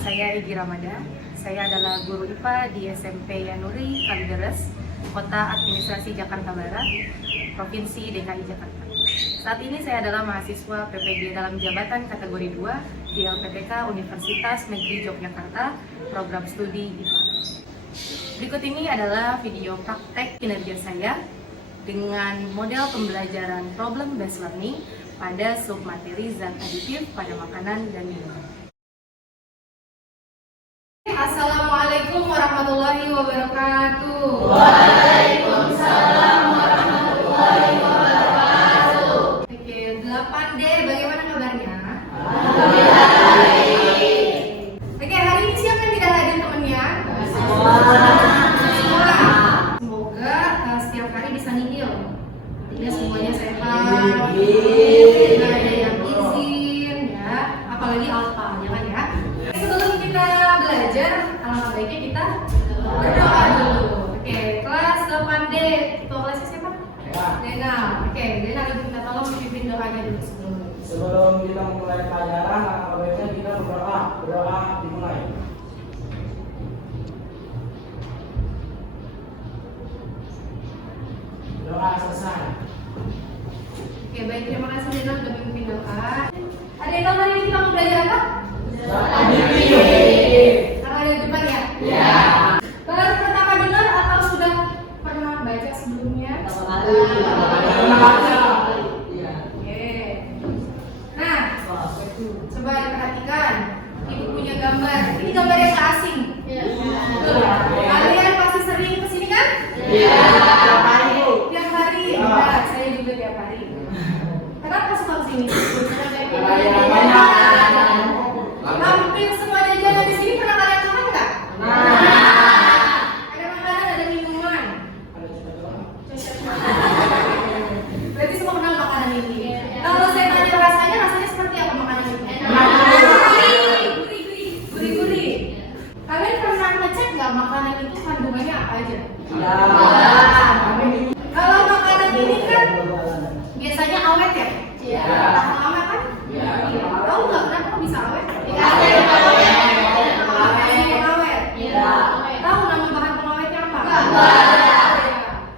saya Egi Ramada. Saya adalah guru IPA di SMP Yanuri, Kalideres, Kota Administrasi Jakarta Barat, Provinsi DKI Jakarta. Saat ini saya adalah mahasiswa PPG dalam jabatan kategori 2 di LPTK Universitas Negeri Yogyakarta, program studi IPA. Berikut ini adalah video praktek kinerja saya dengan model pembelajaran problem based learning pada submateri zat aditif pada makanan dan minuman. Assalamualaikum warahmatullahi wabarakatuh. Waalaikumsalam warahmatullahi wabarakatuh. Oke, 8D, bagaimana kabarnya? Oke, hari ini siapa yang tidak hadir temannya? Semua. Semoga setiap hari bisa nihil. Artinya semuanya sehat. Tidak ada yang izin, ya. Apalagi alfa, jangan ya. Sebelum kita belajar, alangkah baiknya kita berdoa dulu. Oke, kelas 8D. Ketua kelasnya siapa? Dena. Oke, Dena minta tolong pimpin doanya dulu sebelumnya. Sebelum kita memulai pelajaran, alangkah baiknya kita berdoa. Berdoa dimulai. Doa selesai. Oke, baik, terima kasih Dena sudah memimpin doa. Ada yang tahu hari ini kita mau belajar apa? Karena ada di depan ya? Ya. Baru pertama dengar atau sudah pernah baca sebelumnya? Iya. Oke. Nah, coba diperhatikan. Ibu punya gambar. Ini gambar yang gak asing. Betul ya? Kalian pasti sering kesini kan? Iya. Tiap hari. Nah, saya juga tiap hari. Kenapa suka kesini? Hampir semua jajanan di sini pernah kalian makan nggak? Ada makanan, ada minuman. Berarti semua kenal makanan ini. Kalau saya tanya rasanya seperti apa makanan ini? Gurih-gurih. Kalian pernah ngecek nggak makanan itu kandungannya apa aja? Kalau makanan ini kan biasanya awet ya? Tahan lama kan? Tahu nggak kenapa kok bisa awet? Tahu nama bahan pengawetnya apa?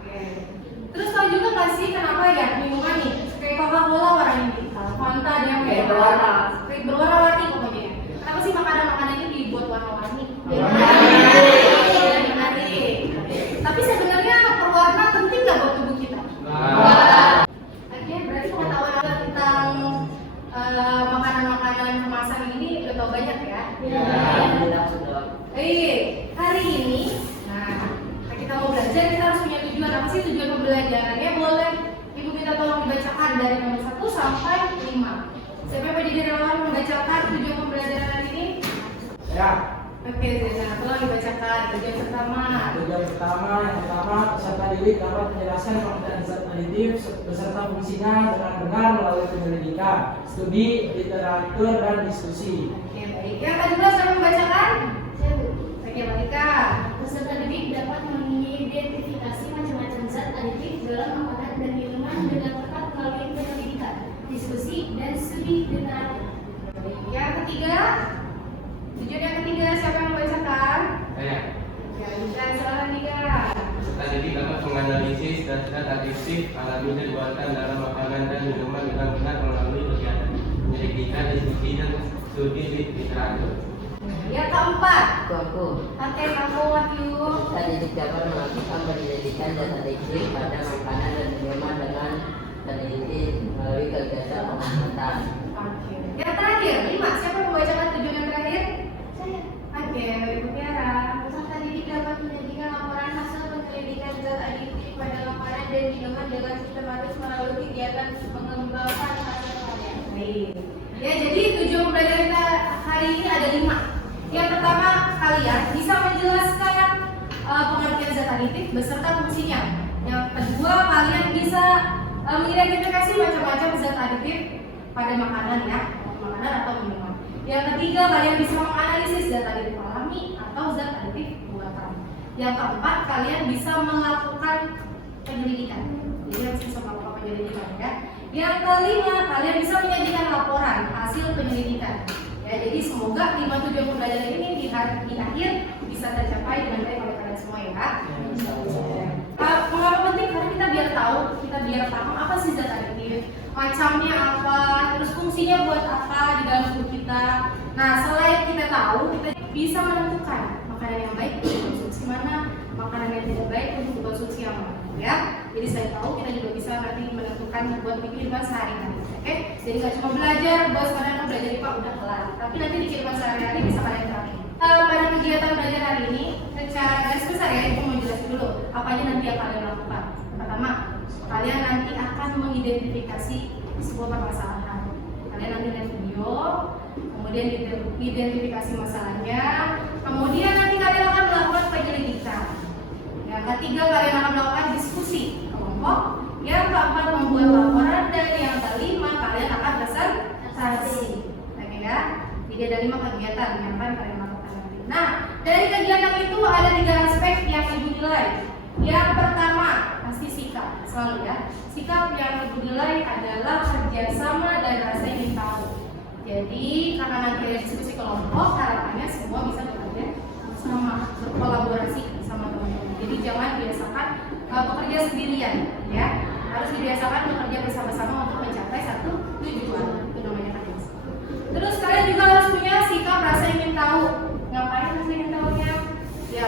Oke. Terus tahu juga nggak sih kenapa ya minuman nih kayak Coca-Cola warna ini, Fanta dia kayak berwarna-warni pokoknya. Kenapa sih makanan-makanan ini dibuat warna-warni? Menarik. Tapi sebenarnya perwarna penting nggak buat tubuh kita? Oke, berarti pengetahuan Anda tentang makanan-makanan kemasan ini udah tahu banyak ya? Hari ini, kita mau belajar, kita harus punya tujuan. Apa sih tujuan pembelajarannya? Boleh Ibu minta tolong dibacakan dari nomor 1 sampai 5. Siapa yang berdiri relawan membacakan tujuan pembelajaran hari ini? Ya. Oke, Zena, tolong dibacakan tujuan pertama. Tujuan yang pertama, peserta didik dapat menjelaskan pengertian zat aditif beserta fungsinya dengan benar melalui penyelidikan, studi, literatur, dan diskusi. Oke, baik. Yang kedua, siapa yang membacakan? Oke, Malika. Peserta didik dapat mengidentifikasi macam-macam zat aditif dalam makanan dan minuman dengan tepat melalui penyelidikan, diskusi, dan studi literatur. Yang ketiga, tujuan yang ketiga, siapa yang membacakan? Saya. Ya, Malika, silakan Malika. Peserta didik dapat menganalisis zat aditif alami dibuatkan dalam makanan dan minuman dengan benar melalui kegiatan penyelidikan, diskusi, dan studi literatur. Yang keempat, Aku pakai kamu Wahyu. tadi dapat melakukan penyelidikan zat aditif pada makanan dan minuman dengan teliti melalui kegiatan pengamatan. Oke. Yang terakhir, 5. Siapa yang membacakan tujuan yang terakhir? Saya. Oke, Ibu Tiara. Peserta didik dapat menyajikan laporan hasil penyelidikan zat aditif pada makanan dan minuman dengan sistematis melalui kegiatan pengembangan hasil karya. Baik. Ya, jadi tujuan pembelajaran kita hari ini ada 5. Yang pertama, kalian bisa menjelaskan pengertian zat aditif beserta fungsinya. Yang kedua, kalian bisa mengidentifikasi macam-macam zat aditif pada makanan ya, makanan atau minuman. Yang ketiga, kalian bisa menganalisis zat aditif alami atau zat aditif buatan. Yang keempat, kalian bisa melakukan penyelidikan. Jadi harus bisa melakukan penyelidikan ya. Yang kelima, kalian bisa menyajikan laporan hasil penyelidikan. Ya, Ya, jadi semoga 5 tujuan pembelajaran ini di akhir bisa tercapai dengan baik oleh kalian semua ya. Mengapa penting? Karena kita biar paham apa sih zat adiktif, macamnya apa, terus fungsinya buat apa di dalam tubuh kita. Nah, selain kita tahu, kita bisa menentukan makanan yang baik untuk konsumsi mana, makanan yang tidak baik untuk konsumsi yang mana. Ya, jadi saya tahu kita juga bisa nanti menentukan buat kehidupan sehari-hari. Oke, jadi nggak cuma belajar, bos kadang belajar IPA udah kelar, tapi nanti di kehidupan sehari-hari bisa kalian terapin. Pada kegiatan belajar hari ini, secara garis besar ya, aku mau jelasin dulu apa aja nanti yang kalian lakukan. Pertama, kalian nanti akan mengidentifikasi sebuah permasalahan. Kalian nanti lihat video, kemudian identifikasi masalahnya, kemudian nanti kalian akan melakukan penyelidikan. Yang ketiga, kalian akan melakukan diskusi kelompok. Yang keempat, membuat laporan, dan yang kelima, kalian akan presentasi. Oke ya, 3 dari 5 kegiatan yang akan kalian lakukan nanti. Nah, dari kegiatan itu ada 3 aspek yang ibu nilai. Yang pertama, pasti sikap, selalu ya. Sikap yang ibu nilai adalah kerjasama dan rasa ingin tahu. Jadi, karena nanti ada diskusi kelompok, harapannya semua bisa bekerja sama, berkolaborasi sama teman-teman. Jadi jangan biasakan bekerja sendirian, ya. Harus dibiasakan bekerja bersama-sama untuk mencapai satu tujuan. Itu namanya kerja. Terus kalian juga harus punya sikap rasa ingin tahu. Ngapain rasa ingin tahunya? Ya,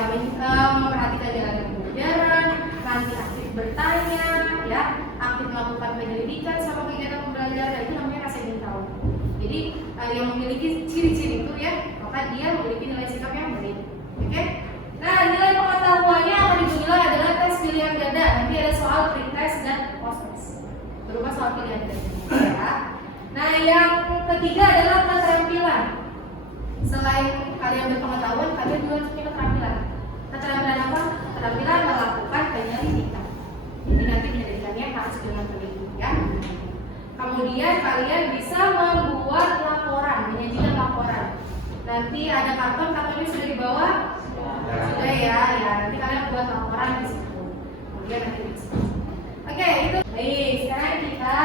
memperhatikan jalan pembelajaran, nanti aktif bertanya, ya, aktif melakukan penyelidikan sama kegiatan pembelajaran. Itu namanya rasa ingin tahu. Jadi yang memiliki ciri-ciri itu ya, maka dia memiliki nilai sikap yang baik. Oke? Nah, nilai pengetahuannya akan dinilai adalah tes pilihan ganda. Nanti ada soal pretest dan post-test berupa soal pilihan ganda. Ya. Nah, yang ketiga adalah keterampilan. Selain kalian berpengetahuan, kalian juga harus punya keterampilan. Keterampilan apa? Keterampilan melakukan penyelidikan. Jadi nanti penyelidikannya harus dengan teliti, ya. Kemudian kalian bisa membuat laporan, menyajikan laporan. Nanti ada kartonnya sudah dibawa. Sudah ya, nanti kalian buat laporan di situ. Kemudian nanti di situ. Oke, itu. Baik, sekarang kita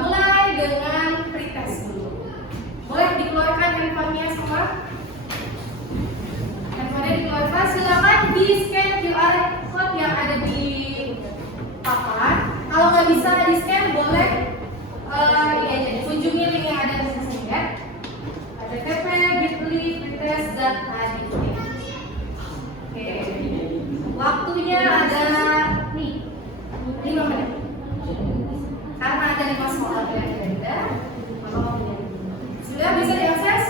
mulai dengan pretest dulu. Boleh dikeluarkan handphonenya semua? Handphonenya dikeluarkan. Silakan di scan QR code yang ada di papan. Kalau nggak bisa di scan, boleh kunjungi link yang ada di sini ya. http bit.ly/pretest.adit. Oke, waktunya ada nih 5 menit. Karena ada 5 soal yang berbeda, maka waktunya sudah bisa diakses.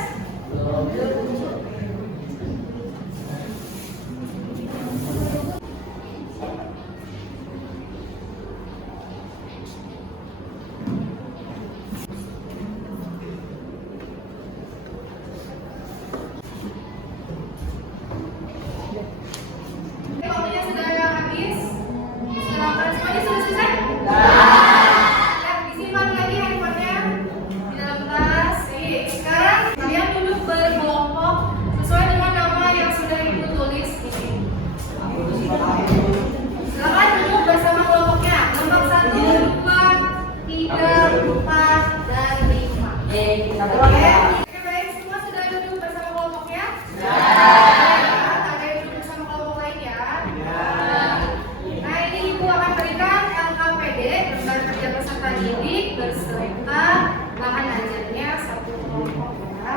Waktunya sudah habis. Silakan semuanya sudah selesai? Ya, disimpan lagi handphonenya di dalam tas. Sekarang kalian duduk berkelompok sesuai dengan nama yang sudah ibu tulis di sini. Silakan duduk bersama kelompoknya. Kelompok 1, 2, 3, 4, dan 5. Oke, baik, semua sudah duduk bersama kelompoknya? Beserta bahan ajarnya satu kelompok ya.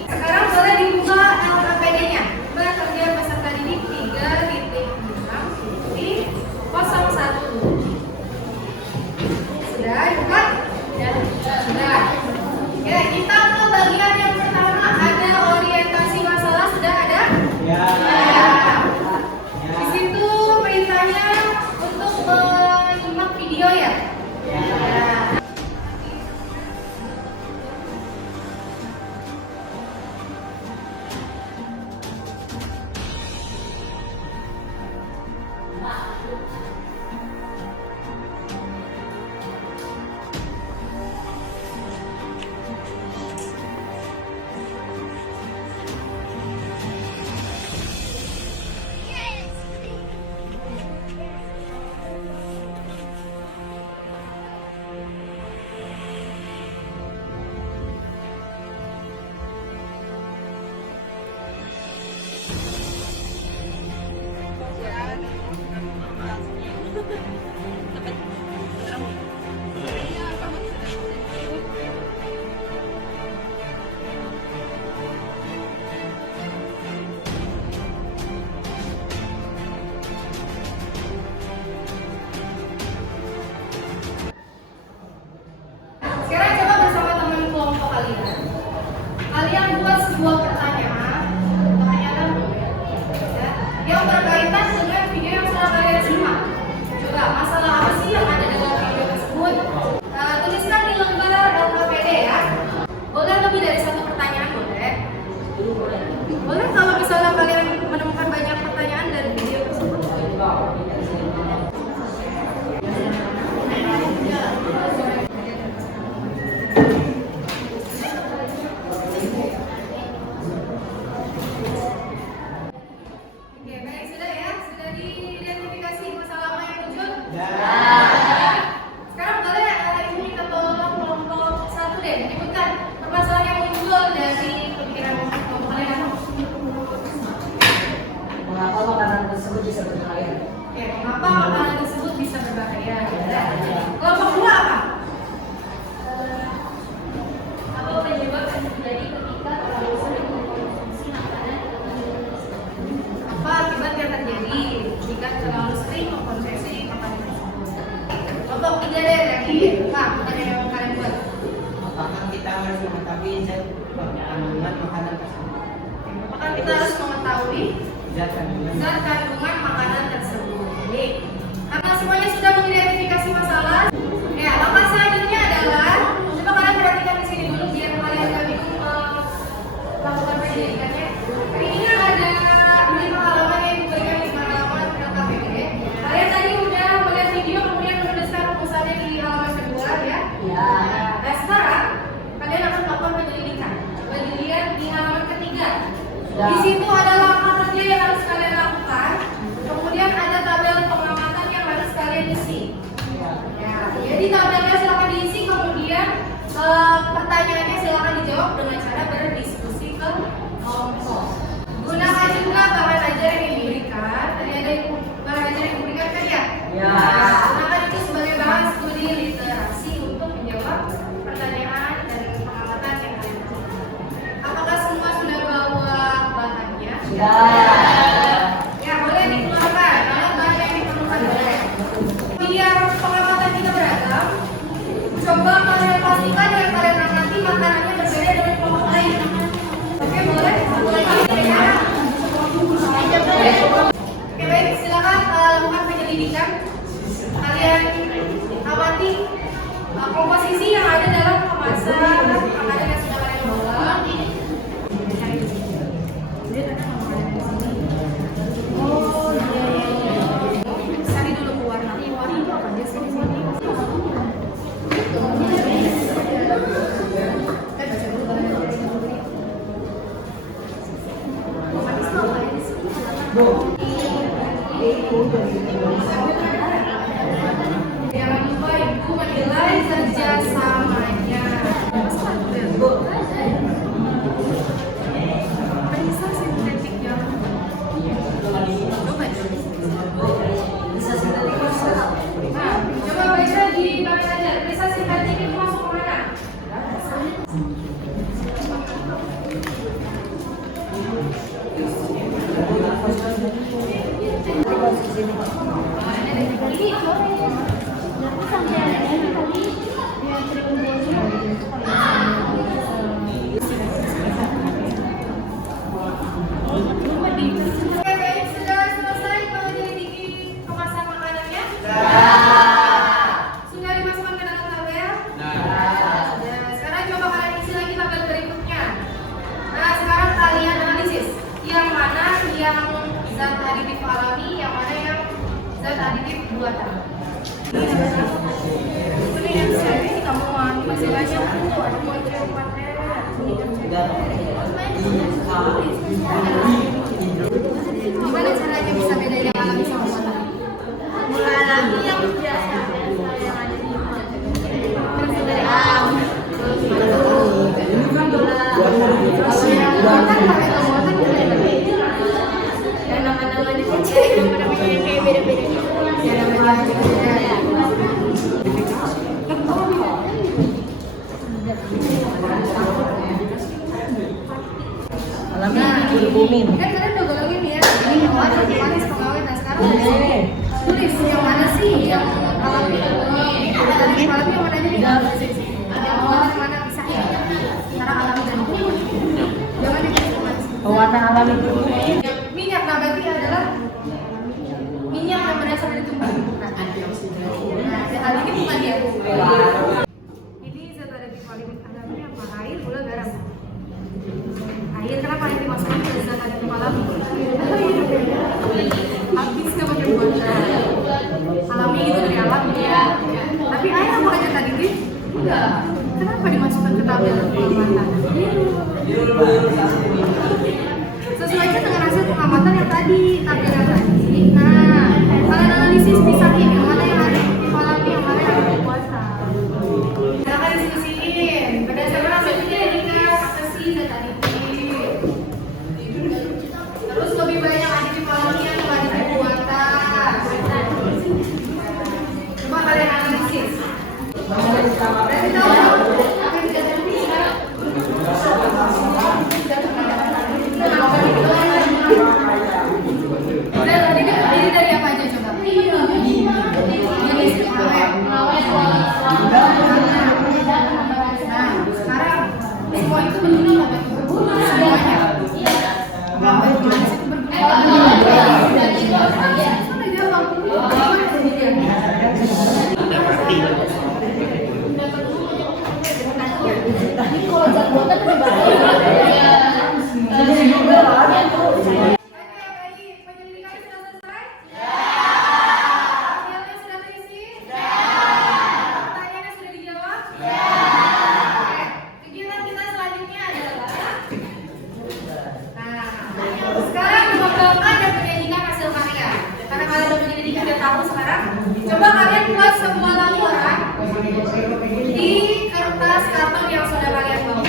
Sekarang boleh dibuka LKPD-nya. Bekerja peserta didik 3.6.01. Sudah dibuka? Sudah. Ya, kita ke bagian yang pertama, ada orientasi masalah. Sudah ada? Ya. Di situ perintahnya untuk menyimak video ya. Ya. Sekarang boleh ibu minta tolong kelompok 1 deh menyebutkan permasalahan yang muncul dari pemikiran kelompok kalian. Mengapa makanan tersebut bisa berbahaya? Oke, mengapa makanan tersebut bisa berbahaya? Kelompok 2 apa? Apa penyebab yang terjadi ketika terlalu sering mengkonsumsi makanan atau minuman tersebut? Apa akibat yang terjadi jika terlalu sering mengkonsumsi makanan tersebut? Kelompok 3 deh dari pertanyaan yang kalian buat. Apakah kita harus mengetahui zat kandungan makanan tersebut? Apakah kita harus mengetahui Zat kandungan. zat kandungan makanan tersebut? Baik. Karena semuanya sudah mengidentifikasi masalah, ya langkah selanjutnya adalah coba kalian perhatikan di sini dulu biar kalian gak bingung melakukan penyelidikannya. Ini ada 5 halaman yang diberikan di halaman LKPD. Kalian tadi udah melihat video kemudian menuliskan rumusannya di halaman kedua ya. Ya. Nah sekarang kalian akan melakukan penyelidikan. Coba dilihat di halaman ketiga. Di situ ada langkah kerja yang harus kalian lakukan. Kemudian ada tabel pengamatan yang harus kalian isi. Ya, jadi tabelnya silakan diisi, kemudian pertanyaannya silakan dijawab dengan cara berdiskusi ke kelompok. Gunakan juga bahan ajar yang diberikan. Tadi ada bahan ajar yang diberikan kan ya? Ya. Nah, gunakan itu sebagai bahan studi literasi untuk menjawab pertanyaan dan pengamatan yang kalian lakukan. Apakah semua sudah bawa bahannya? Ya, boleh dikeluarkan. Kalau bahan yang diperlukan boleh. Biar pengamatan kita beragam, coba kalian pastikan yang kalian amati makanannya berbeda dengan kelompok lain. Oke, boleh? Mulai dari Oke, baik. Silakan lakukan penyelidikan. Kalian amati komposisi yang ada dalam kemasan makanan yang sudah kalian bawa. Oh iya. Cari dulu ke warna. Warna itu apa dia sini sini. Baca dulu bahannya. Manis tuh apa ya? Jangan lupa ibu menilai kerjasamanya. Bisa sintetik yang coba baca di bahan aja. Bisa sintetik itu masuk kemana? Oke, baik. Sudah selesai menyelidiki kemasan makanannya? Sudah dimasukkan ke dalam tabel? Sudah. Sekarang coba kalian isi lagi tabel berikutnya. Nah, sekarang kalian analisis. Yang mana yang zat aditif alami, yang mana yang zat aditif buatan. Ini yang saya kamu masih banyak tuh, ada mau cepat Gimana caranya bisa beda yang alami sama buatan? Alami yang biasa yang ada di dari alam. Dan nama-namanya kecil, nama-namanya yang kayak beda-beda. Ya nama-namanya beda. Alami berbumin. Kan kalian udah galauin ya. Ini yang warna manis pengawet. Nah sekarang tulis yang mana sih yang alami? Ada alami yang mana aja nih? Yang warna mana pisahin? Antara alami dan buatan. Jangan dikasih manis. Pewarna alami. Minyak nabati adalah minyak yang berasal dari tumbuhan. Nah, zat aditif bukan dia. Ini zat aditif alami apa? Air, gula, garam. Air kenapa air dimasukkan ke zat aditif alami? Habis nggak pakai buatan. Alami itu dari alam ya. Tapi air apa zat aditif? Enggak. Kenapa dimasukkan ke tabel pengamatan? Sesuaikan dengan hasil pengamatan yang tadi, tabel yang tadi. Nah, kalian analisis pisahin yang mana yang ada Ini dari apa aja coba? Jenis awet. Nah, sekarang semua itu berguna nggak? Semuanya. Awet manis itu sekarang mengembangkan dan menyanyikan hasil karya. Karena kalian udah menjadi 3 tahun sekarang, coba kalian buat sebuah laporan di kertas karton yang sudah kalian bawa.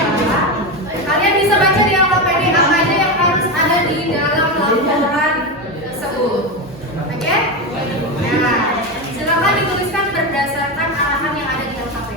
Kalian bisa baca di amplop PDF apa aja yang harus ada di dalam laporan tersebut. Oke? Nah, silakan dituliskan berdasarkan arahan yang ada di LKP.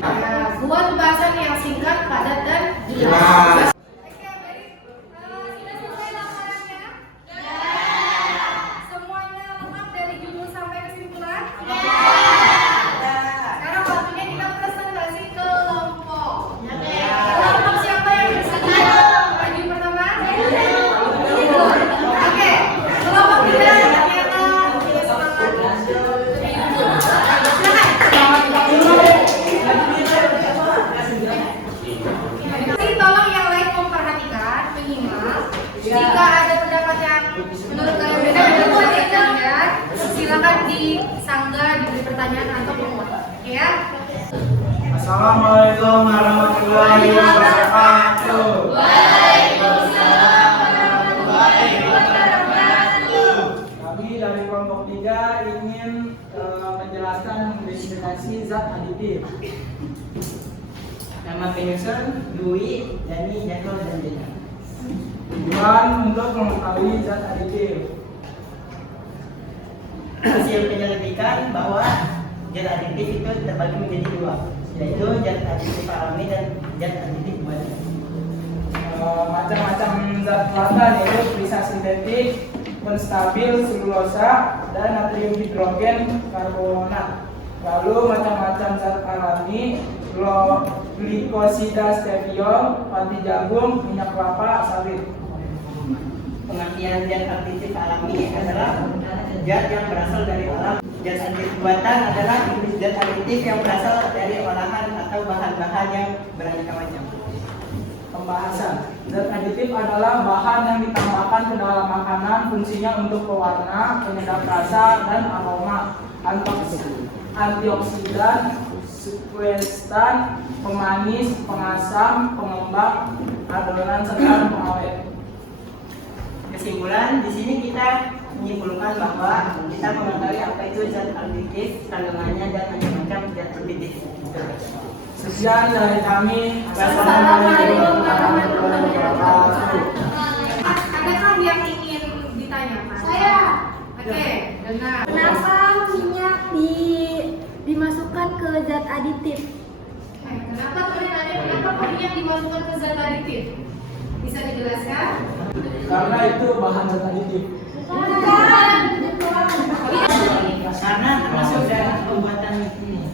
Nah, buat pembahasan yang singkat, padat, dan jelas. Oke, baik. Sudah selesai laporannya? Semuanya lengkap dari judul sampai kesimpulan? Sekarang waktunya kita presentasi kelompok. Kelompok siapa yang bersedia? Maju pertama? Oke, kelompok kita ternyata punya semangat. Tolong yang lain memperhatikan, menyimak. Jika ada pendapat yang menurut kalian beda dengan pendapat kalian, silakan disanggah, diberi pertanyaan atau penguatan. Oke ya? Assalamualaikum warahmatullahi wabarakatuh. Kami dari kelompok 3 ingin menjelaskan mendefinisi zat aditif. Nama penyusun Dwi, Dani, Jatuh, dan Jena. Tujuan untuk mengetahui zat aditif. Hasil penyelidikan bahwa zat aditif itu terbagi menjadi 2, yaitu zat aditif alami dan zat aditif buatan. Macam-macam zat buatan yaitu bisa sintetik, penstabil, selulosa, dan natrium hidrogen karbonat. Lalu macam-macam zat alami, glikosida stevia, pati jagung, minyak kelapa, sawit. Pengertian zat aditif alami adalah zat yang berasal dari alam. Zat aditif buatan adalah jenis zat aditif yang berasal dari olahan atau bahan-bahan yang beraneka macam. Pembahasan. Zat aditif adalah bahan yang ditambahkan ke dalam makanan, fungsinya untuk pewarna, penyedap rasa, dan aroma, antioksidan, sekuenstan, pemanis, pengasam, pengembang, adonan, serta pengawet. Kesimpulan, di sini kita menyimpulkan bahwa kita mengetahui apa itu zat aditif, kandungannya, dan macam-macam zat aditif. Sekian dari kami. Assalamualaikum warahmatullahi wabarakatuh. Adakah yang ingin ditanyakan? Saya. Oke, dengar. Kenapa minyak dimasukkan ke zat aditif? Kenapa minyak dimasukkan ke zat aditif? Bisa dijelaskan? Karena itu bahan zat aditif. Karena termasuk dalam pembuatan ini.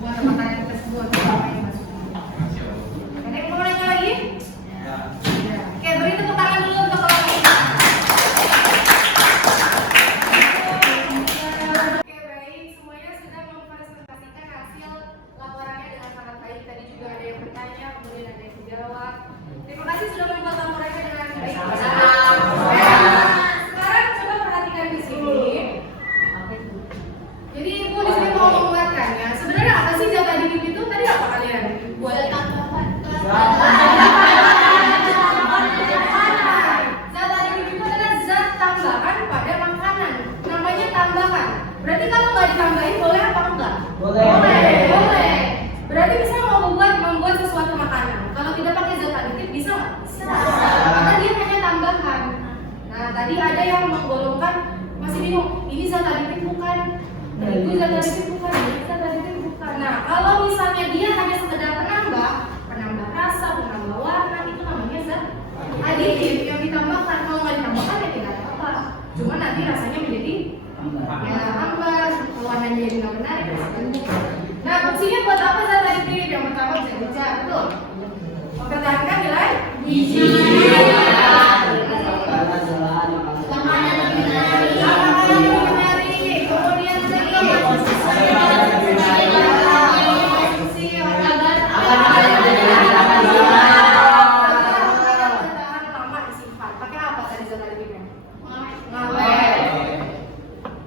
Buat makanan tersebut. Ada yang mau nanya lagi? Oke, beri tepuk tangan dulu untuk kelompok kita. Oke, baik. Semuanya sudah mempresentasikan hasil laporannya dengan sangat baik. Tadi juga ada yang bertanya, kemudian ada yang menjawab. Terima kasih sudah membuat laporannya dengan baik. Sekarang coba perhatikan di sini. Jadi ibu di sini mau menguatkan ya. Sebenarnya Sebenarnya apa sih zat aditif itu? Tadi apa kalian? Buat tambahan. Zat aditif itu adalah zat tambahan pada makanan. Namanya tambahan. Berarti kalau nggak ditambahin boleh apa enggak? Boleh. Berarti bisa membuat sesuatu makanan. Kalau tidak pakai zat aditif bisa nggak? Bisa. Karena dia hanya tambahan. Nah, tadi ada yang menggolongkan masih bingung. Ini zat aditif bukan? Itu zat aditif bukan? Ini zat aditif bukan? Nah, kalau misalnya dia hanya sekedar penambah rasa, penambah warna, itu namanya zat aditif yang ditambahkan. Kalau nggak ditambahkan ya tidak ada apa. Cuma nanti rasanya menjadi ya hambar, warnanya jadi nggak menarik. Nah, fungsinya buat apa zat aditif? Yang pertama bisa dicari, betul? Mempertahankan nilai gizi. Makanan lebih menarik. Kemudian lama disimpan. Pakai apa tadi zat aditifnya? Ngawet.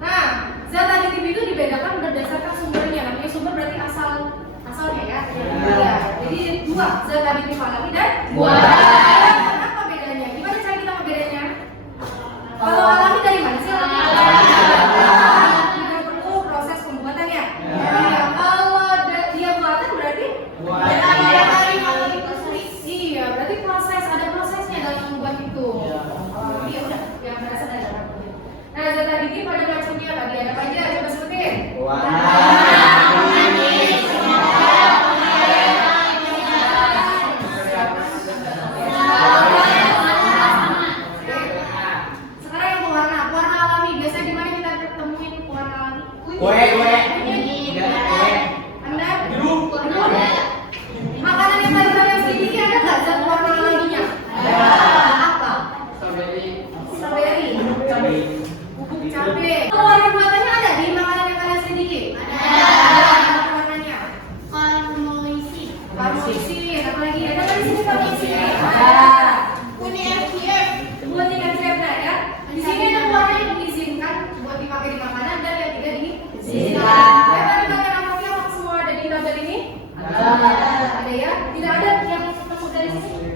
Nah, zat aditif itu dibedakan berdasarkan sumbernya. Namanya sumber berarti asalnya ya. Iya. Jadi dua, zat aditif alami dan buatan. Apa bedanya? Gimana cara kita membedakannya? Kalau alami dari mana sih? Tidak perlu proses pembuatan ya. Kalau dia buatan berarti iya, berarti ada prosesnya dalam membuat itu. Iya udah, yang berasal dari dalam. Nah, zat aditif ada macamnya tadi ada apa aja? Coba sebutin. Sekarang yang warna alami. Biasanya di mana kita ketemuin warna alami? Anda? Makanan yang tadi kalian sedikit ada nggak zat warna alaminya? Apa? Strawberry. Bubuk cabai. Kalau warna buatannya ada di makanan yang kalian sedikit? Ada. Warnanya? Karmolisin. Karmolisin. Apa lagi? Ada nggak di sini karmolisin? Buat ikan zebra ya. Di sini ada warna yang diizinkan buat dipakai di makanan dan yang tidak diizinkan. Ya, tadi kalian apakah apa semua ada di tabel ini? Ada ya? Tidak ada yang ketemu dari sini?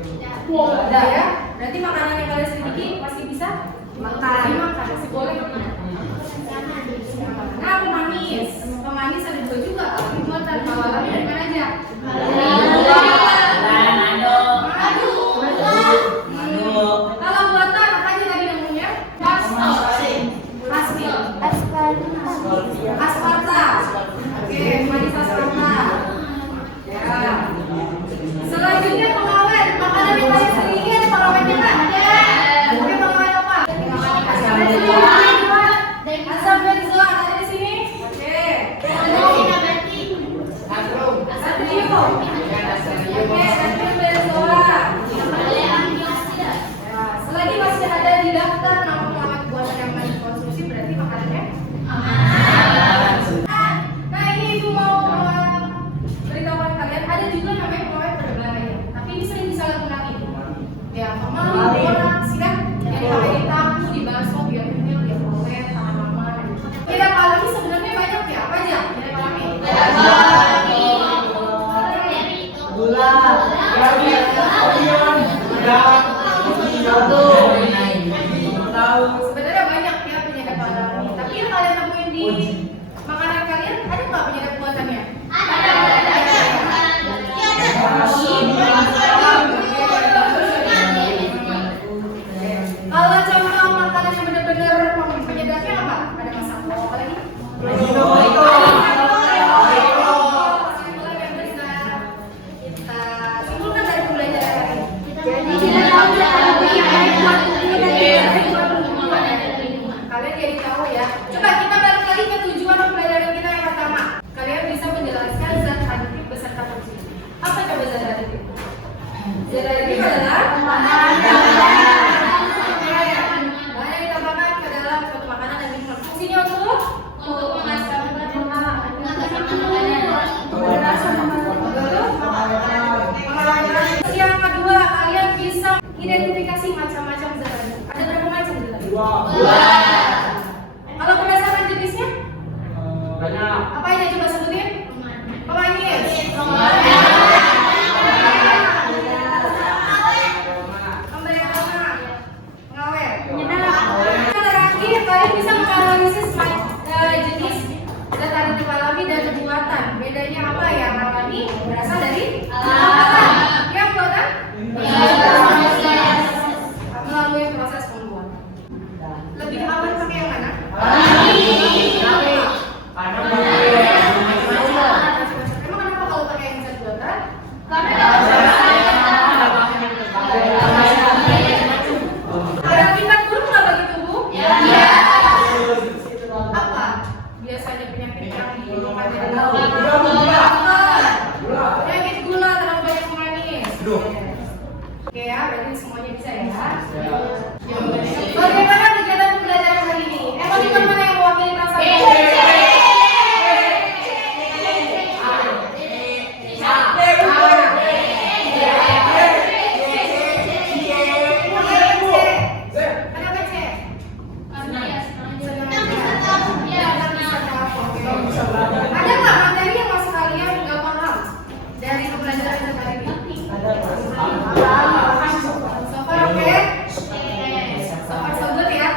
Ada ya? Berarti makanan yang kalian sedikit masih bisa dimakan, masih boleh makan. Nah, pemanis. Pemanis ada dua juga. Alami buatan. Kalau alami dari mana aja? Kalau buatan apa aja tadi namanya? Asparta. Oke, manis asparta. Ya. Selanjutnya pengawet. Makanan yang paling sedikit ada pengawetnya kan? Oke, pengawet apa? Asam benzoat ada di sini? Oke. Natrium. Oke, natrium benzoat. Selagi masih ada di daftar nama pengawet buatan yang masih dikonsumsi berarti makanannya aman. Nah, ini ibu mau beritahukan kalian ada juga namanya pengawet pada belakangnya. Tapi ini sering disalahgunakan. Ya, pemalu, orang sih kan yang dipakai di tahu, di bakso, biar kenyal, biar awet, tahan lama. Penyedap alami sebenarnya banyak ya. Apa aja? Penyedap alami. Gula, garam, onion, garam, Sebenarnya banyak ya penyedap alami. Tapi yang kalian temuin di makanan kalian ada nggak penyedap buatannya? Kalau contoh makanan yang benar-benar penyedapnya apa? Ada masako apa lagi? Kita simpulkan dari pembelajaran hari ini. Kalian jadi tahu ya. Coba kita balik lagi ke tujuan pembelajaran kita yang pertama. Kalian bisa menjelaskan zat aditif beserta fungsi. Apa coba zat aditif? Zat aditif adalah bahan yang ditambahkan ke dalam suatu makanan dan minuman. Fungsinya untuk yang kedua, kalian bisa identifikasi macam-macam zat aditif. Ada berapa macam zat aditif? Kalau berdasarkan jenisnya? banyak. Apa aja coba sebutin? berasal dari alam. Yang buatan melalui proses pembuatan. Lebih aman pakai yang mana? Emang kenapa kalau pakai yang zat buatan? Ada tingkat buruk nggak bagi tubuh? Apa biasanya penyakit yang ditemukan dari penyakit gula, terlalu banyak manis. Oke ya, berarti semuanya bisa ya. Bagaimana kegiatan pembelajaran hari ini? Emang di mana yang mewakili perasaan? Ada nggak materi yang mas kalian nggak paham dari pembelajaran kita hari ini? So far oke? So far so good ya?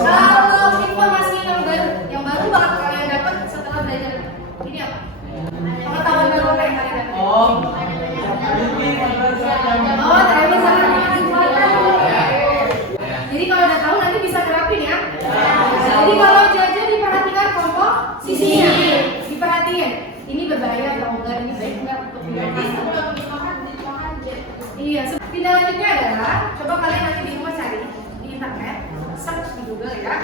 Kalau informasi yang baru banget kalian dapat setelah belajar ini apa? Pengetahuan baru apa yang kalian dapat? Terima kasih. Jadi kalau udah tahu nanti bisa terapin ya. Jadi kalau jajan diperhatikan komposisinya, diperhatiin. Ini berbahaya atau enggak? Ini baik enggak untuk dimakan? Iya. Tindak lanjutnya adalah coba kalian nanti di rumah cari di internet, search di Google ya.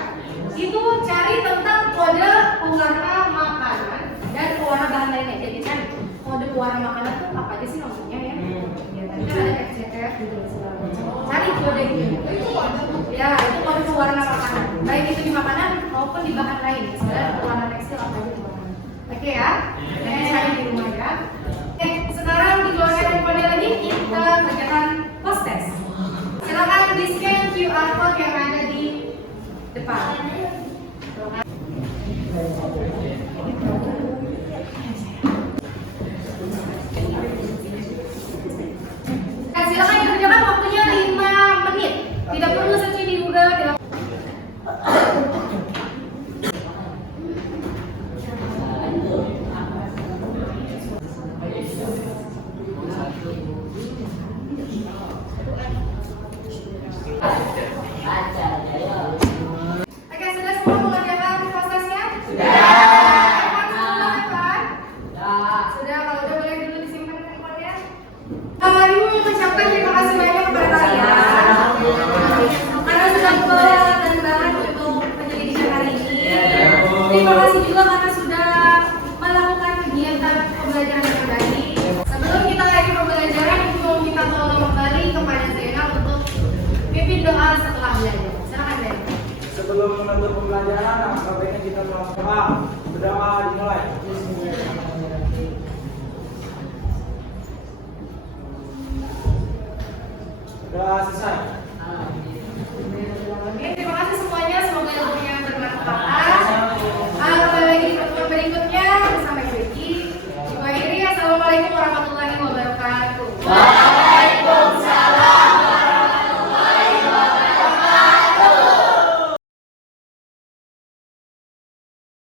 Itu cari tentang kode pewarna makanan dan pewarna bahan lainnya. Jadi cari kode pewarna makanan tuh apa aja sih namanya ya? Ya tadi kan ada FCF gitu segala macam. Cari kode gitu. Ya, itu kode pewarna makanan. Baik itu di makanan maupun di bahan lain. Misalnya pewarna tekstil apa aja pewarna. Oke ya? Kalian cari di rumah ya. Oke, sekarang dikeluarkan handphone lagi kita kerjakan post test. Silakan di scan QR code yang ada di depan. Silakan dikerjakan, waktunya 5 menit. Tidak perlu search di Google. Oke, sudah semua mengerjakan prosesnya? Sudah, kalau udah boleh dulu disimpan handphonenya. Ibu mengucapkan terima kasih banyak kepada kalian karena sudah membawa dan bahan untuk penyelidikan hari ini. Terima kasih juga karena sudah melakukan kegiatan pembelajaran yang tadi. Sebelum kita lagi pembelajaran, Ibu mau minta tolong kembali kepada Zainal untuk pimpin doa setelah belajar. Silakan Zainal. Sebelum menutup pembelajaran, sebaiknya kita berdoa. Berdoa dimulai. Sudah selesai. Oke, terima kasih semuanya. Semoga ilmunya bermanfaat. Kembali lagi di pertemuan berikutnya bersama Ibu Eki. Ibu Iri, assalamualaikum warahmatullahi wabarakatuh.